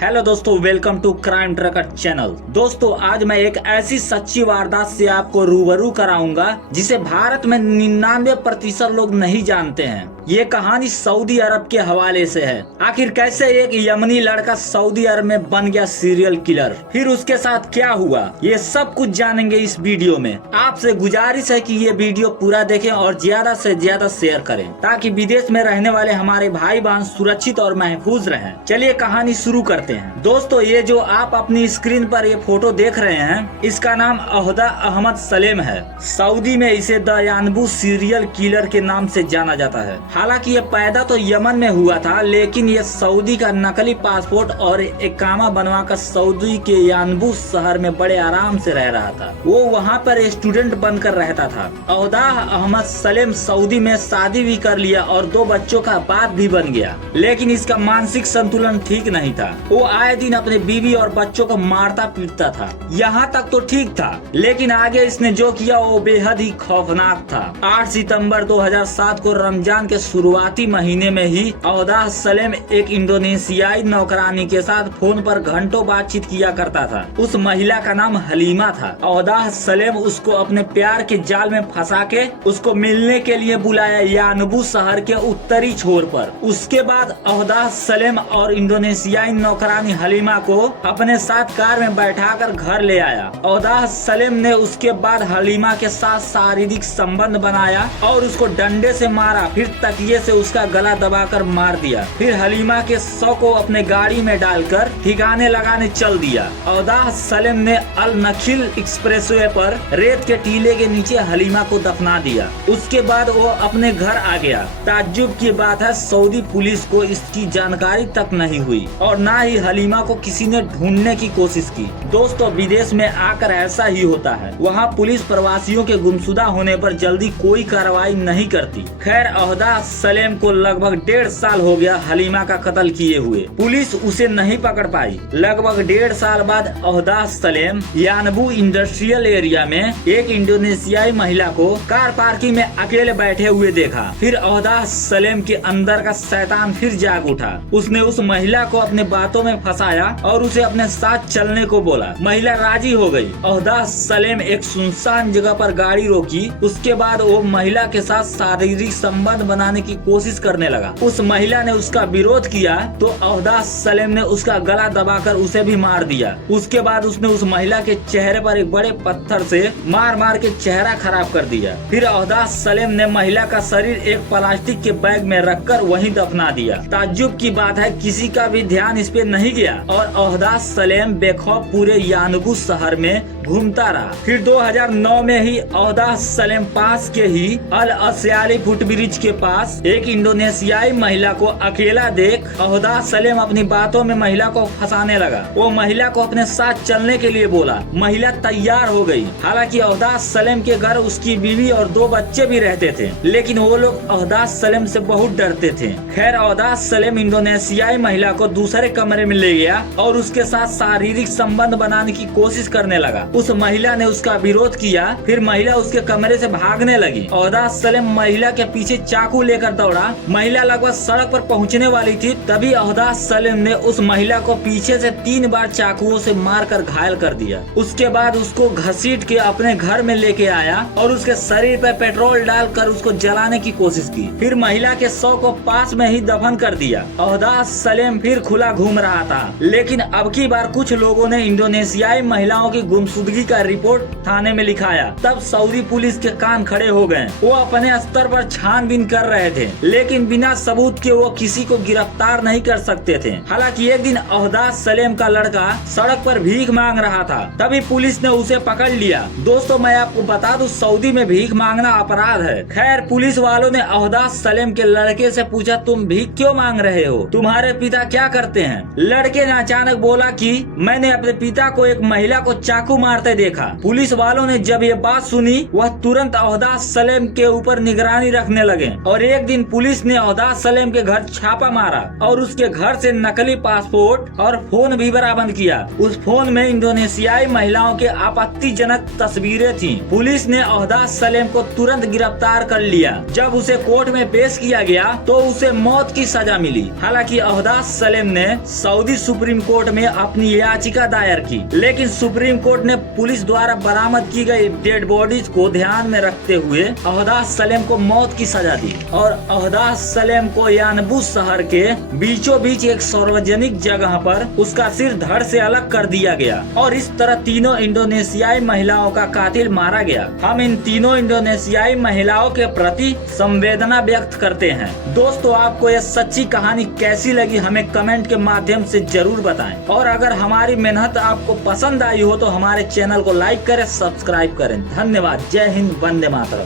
Hello दोस्तों, welcome to Crime Tracker channel. दोस्तों, आज मैं एक ऐसी सच्ची वारदात से आपको रूबरू कराऊंगा जिसे भारत में 99% लोग नहीं जानते हैं। ये कहानी सऊदी अरब के हवाले से है। आखिर कैसे एक यमनी लड़का सऊदी अरब में बन गया सीरियल किलर, फिर उसके साथ क्या हुआ, ये सब कुछ जानेंगे इस वीडियो में। आपसे गुजारिश है कि ये वीडियो पूरा देखें और ज्यादा से ज्यादा शेयर करें ताकि विदेश में रहने वाले हमारे भाई बहन सुरक्षित और महफूज रहें। चलिए कहानी शुरू करते हैं। दोस्तों, ये जो आप अपनी स्क्रीन पर ये फोटो देख रहे हैं, इसका नाम औहदा अहमद सलेम है। सऊदी में इसे द यानबू सीरियल किलर के नाम से जाना जाता है। हालांकि ये पैदा तो यमन में हुआ था, लेकिन ये सऊदी का नकली पासपोर्ट और इकामा बनवाकर सऊदी के यानबू शहर में बड़े आराम से रह रहा था। वो वहाँ पर स्टूडेंट बनकर रहता था। औहदा अहमद सलेम सऊदी में शादी भी कर लिया और 2 बच्चों का बाप भी बन गया, लेकिन इसका मानसिक संतुलन ठीक नहीं था। वो आए दिन अपने बीवी और बच्चों को मारता पीटता था। यहाँ तक तो ठीक था, लेकिन आगे इसने जो किया वो बेहद ही खौफनाक था। 8 सितंबर 2007 को रमजान के शुरुआती महीने में ही औहदा सलेम एक इंडोनेशियाई नौकरानी के साथ फोन पर घंटों बातचीत किया करता था। उस महिला का नाम हलीमा था। औहदा सलेम उसको अपने प्यार के जाल में फंसा के उसको मिलने के लिए बुलाया यानबू शहर के उत्तरी छोर पर। उसके बाद औहदा सलेम और इंडोनेशियाई नौकरानी हलीमा को अपने साथ कार में बैठाकर घर ले आया। औहदा सलेम ने उसके बाद हलीमा के साथ शारीरिक संबंध बनाया और उसको डंडे से मारा, फिर तकिए से उसका गला दबाकर मार दिया। फिर हलीमा के शव को अपने गाड़ी में डालकर ठिकाने लगाने चल दिया। औहदा सलेम ने अल नखिल एक्सप्रेसवे पर रेत के टीले के नीचे हलीमा को दफना दिया। उसके बाद वो अपने घर आ गया। ताज्जुब की बात है, सऊदी पुलिस को इसकी जानकारी तक नहीं हुई और न ही हलीमा को किसी ने ढूंढने की कोशिश की। दोस्तों, विदेश में आकर ऐसा ही होता है। वहाँ पुलिस प्रवासियों के गुमशुदा होने पर जल्दी कोई कार्रवाई नहीं करती। खैर, औहदा सलेम को लगभग 1.5 साल हो गया हलीमा का कत्ल किए हुए। पुलिस उसे नहीं पकड़ पाई। लगभग 1.5 साल बाद औहदा सलेम यानबू इंडस्ट्रियल एरिया में एक इंडोनेशियाई महिला को कार पार्किंग में अकेले बैठे हुए देखा। फिर औहदा सलेम के अंदर का शैतान फिर जाग उठा। उसने उस महिला को अपने बातों में फंसाया और उसे अपने साथ चलने को बोला। महिला राजी हो गई। औहदा सलेम एक सुनसान जगह पर गाड़ी रोकी। उसके बाद वो महिला के साथ शारीरिक संबंध बनाने की कोशिश करने लगा। उस महिला ने उसका विरोध किया तो औहदा सलेम ने उसका गला दबाकर उसे भी मार दिया। उसके बाद उसने उस महिला के चेहरे पर एक बड़े पत्थर से मार मार के चेहरा खराब कर दिया। फिर औहदा सलेम ने महिला का शरीर एक प्लास्टिक के बैग में रखकर वहीं दफना दिया। ताज्जुब की बात है, किसी का भी ध्यान इस पे नहीं गया और औहदा सलेम बेखौफ पूरे यानबू शहर में घूमता रहा। फिर 2009 में ही औहदा सलेम पास के ही अल अस्याली फुटब्रिज के पास एक इंडोनेशियाई महिला को अकेला देख औहदा सलेम अपनी बातों में महिला को फंसाने लगा। वो महिला को अपने साथ चलने के लिए बोला। महिला तैयार हो गई। हालांकि औहदा सलेम के घर उसकी बीवी और 2 बच्चे भी रहते थे, लेकिन वो लोग औहदा सलेम से बहुत डरते थे। खैर, औहदा सलेम इंडोनेशियाई महिला को दूसरे कमरे में ले गया और उसके साथ शारीरिक संबंध बनाने की कोशिश करने लगा। उस महिला ने उसका विरोध किया। फिर महिला उसके कमरे से भागने लगी। औहदा सलेम महिला के पीछे चाकू लेकर दौड़ा। महिला लगभग सड़क पर पहुंचने वाली थी, तभी औहदा सलेम ने उस महिला को पीछे से 3 बार चाकुओं से मारकर घायल कर दिया। उसके बाद उसको घसीट के अपने घर में लेके आया और उसके शरीर पर पेट्रोल डालकर उसको जलाने की कोशिश की। फिर महिला के शव को पास में ही दफन कर दिया। औहदा सलेम फिर खुला घूम रहा था, लेकिन अब की बार कुछ लोगों ने इंडोनेशियाई महिलाओं की गुमशुदगी का रिपोर्ट थाने में लिखाया। तब सऊदी पुलिस के कान खड़े हो गए। वो अपने स्तर पर छानबीन कर रहे थे, लेकिन बिना सबूत के वो किसी को गिरफ्तार नहीं कर सकते थे। हालांकि एक दिन औहदा सलेम का लड़का सड़क पर भीख मांग रहा था, तभी पुलिस ने उसे पकड़ लिया। दोस्तों, मैं आपको बता दूं, सऊदी में भीख मांगना अपराध है। खैर, पुलिस वालों ने औहदा सलेम के लड़के से पूछा, तुम भीख क्यों मांग रहे हो? तुम्हारे पिता क्या करते हैं? लड़के ने अचानक बोला कि मैंने अपने पिता को एक महिला को चाकू मारते देखा। पुलिस वालों ने जब ये बात सुनी वह तुरंत अहदाज सलेम के ऊपर निगरानी रखने लगे और एक दिन पुलिस ने अहदाज सलेम के घर छापा मारा और उसके घर से नकली पासपोर्ट और फोन भी बरामद किया। उस फोन में इंडोनेशियाई महिलाओं के आपत्तिजनक तस्वीरें थीं। पुलिस ने अहदाज सलेम को तुरंत गिरफ्तार कर लिया। जब उसे कोर्ट में पेश किया गया तो उसे मौत की सजा मिली। हालांकि अहदाज सलेम ने सऊदी सुप्रीम कोर्ट में अपनी याचिका दायर की, लेकिन सुप्रीम कोर्ट ने पुलिस द्वारा बरामद की गई डेड बॉडीज को ध्यान में रखते हुए अहदाज सलेम को मौत की सजा दी और अहदाज सलेम को यानबू शहर के बीचों बीच एक सार्वजनिक जगह पर उसका सिर धड़ से अलग कर दिया गया और इस तरह तीनों इंडोनेशियाई महिलाओं का कातिल मारा गया। हम इन तीनों इंडोनेशियाई महिलाओं के प्रति संवेदना व्यक्त करते हैं। दोस्तों, आपको यह सच्ची कहानी कैसी लगी हमें कमेंट के माध्यम से जरूर बताएं और अगर हमारी मेहनत आपको पसंद आई हो तो हमारे चैनल को लाइक करें, सब्सक्राइब करें। धन्यवाद। जय हिंद, वंदे मातरम।